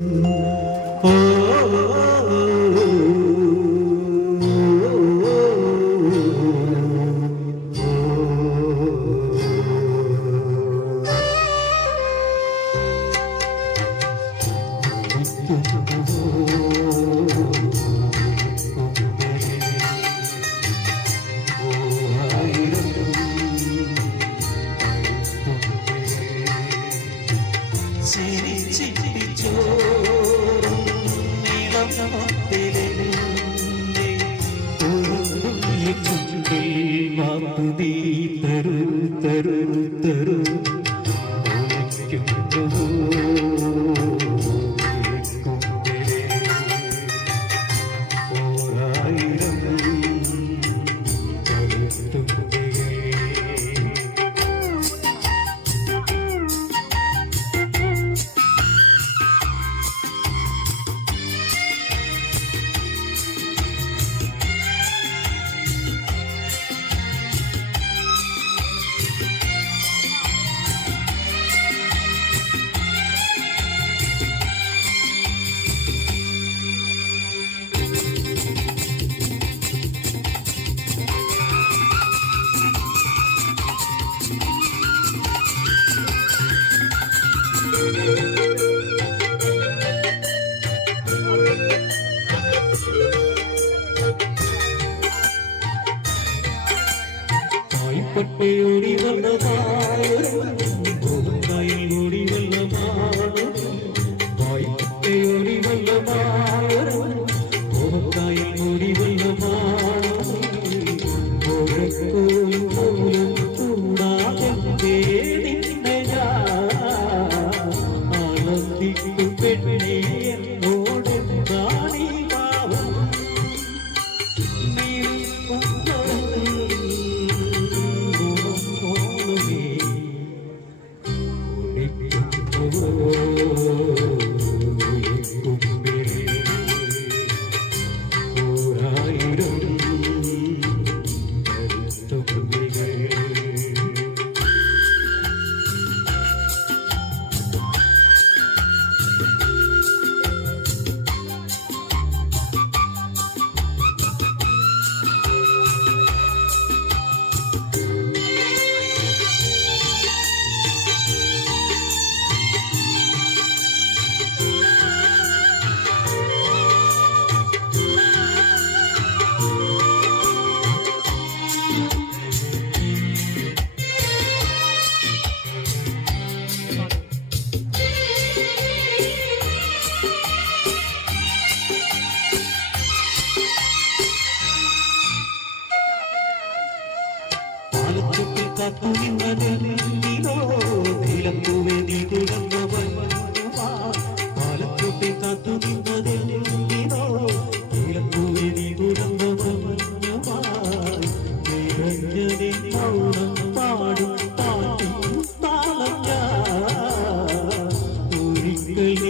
തരൂ Ooh. பட்டு ஓடி வந்ததா നിന്നോ നീലപ്പൂവെ നീ തുറന്നവൻ പാലച്ചത്തിൽ കാത്തു നിന്നോ നീലപ്പൂവെ നീ തുറന്നവൻ നിറഞ്ഞനെ മൗനം പാടും പാട്ടിൻ താളം ഞാൻ ഒരിക്കൽ